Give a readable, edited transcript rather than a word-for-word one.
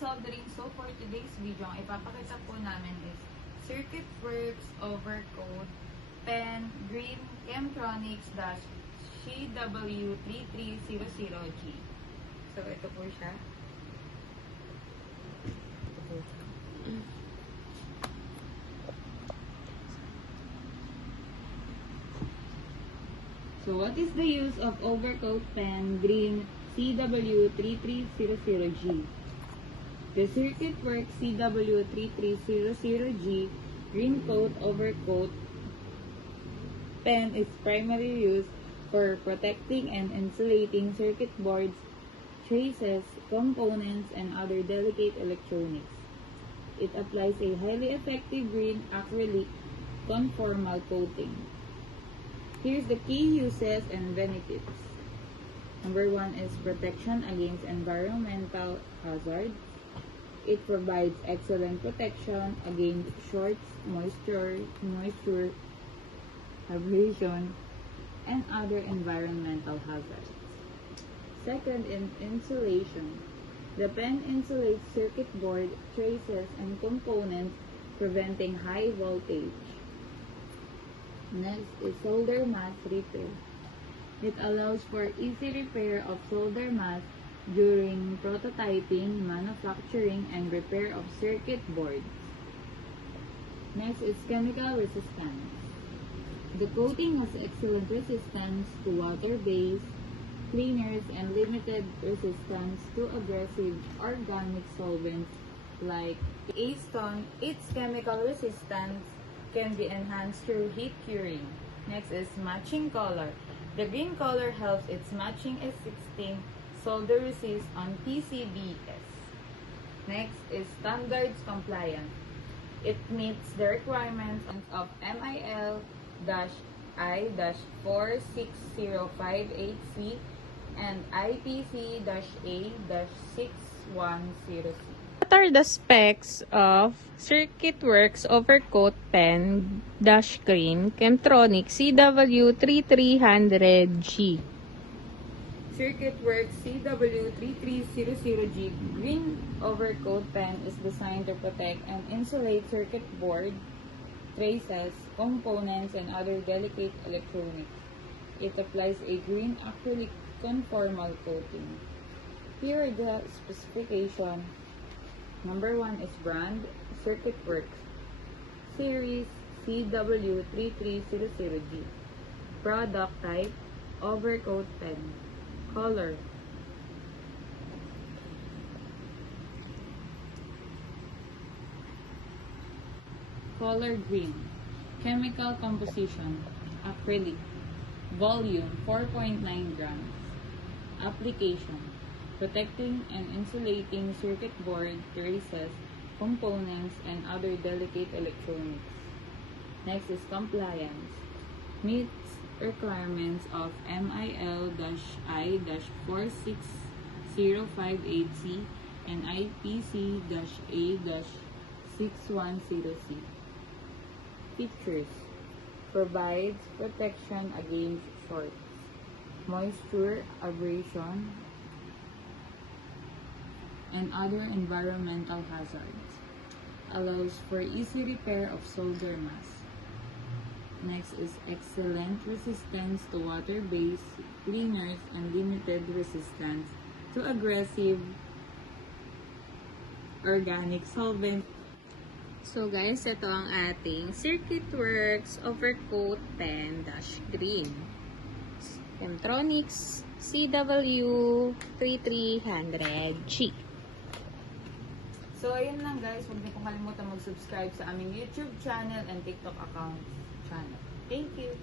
soldering. So for today's video, ang ipapakita po namin is Circuit Works Overcoat Pen Green Chemtronics CW3300G. So ito po siya. So what is the use of Overcoat Pen Green CW3300G? The Circuit Works CW3300G Green Coat Overcoat Pen is primarily used for protecting and insulating circuit boards, traces, components, and other delicate electronics. It applies a highly effective green acrylic conformal coating. Here's the key uses and benefits. Number 1 is protection against environmental hazards. It provides excellent protection against shorts, moisture, abrasion, and other environmental hazards. Second, in insulation. The pen insulates circuit board, traces, and components, preventing high voltage. Next is solder mask repair. It allows for easy repair of solder mask during prototyping, manufacturing, and repair of circuit boards. Next is chemical resistance. The coating has excellent resistance to water-based cleaners and limited resistance to aggressive organic solvents like acetone. Its chemical resistance can be enhanced through heat curing. Next is matching color. The green color helps its matching S16 solder resist on PCBs. Next is standards compliant. It meets the requirements of MIL-I-46058C and IPC-A-610C. What are the specs of Circuit Works Overcoat Pen Green Chemtronics CW3300G? Circuit Works CW3300G Green Overcoat Pen is designed to protect and insulate circuit board, traces, components, and other delicate electronics. It applies a green acrylic conformal coating. Here are the specifications. Number 1 is brand, Circuit Works, Series CW3300G. Product type, Overcoat Pen. Color, green. Chemical composition, acrylic. Volume, 4.9 grams. Application, protecting and insulating circuit board, traces, components, and other delicate electronics. Next is compliance. Meets requirements of MIL-I-46058C and IPC-A-610C. Features: provides protection against shorts, moisture, abrasion, and other environmental hazards. Allows for easy repair of solder mask. Next is excellent resistance to water-based cleaners and limited resistance to aggressive organic solvent. So guys, ito ang ating Circuit Works Overcoat Pen Green Chemtronics CW3300G. So ayun lang guys, huwag niyo pong kalimutan mag-subscribe sa aming YouTube channel and TikTok account channel. Thank you!